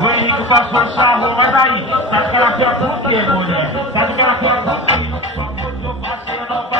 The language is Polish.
Wynik poszło szamu, mas aí, tá de que ela quer por quê, mulher? Tá de que ela quer por quê?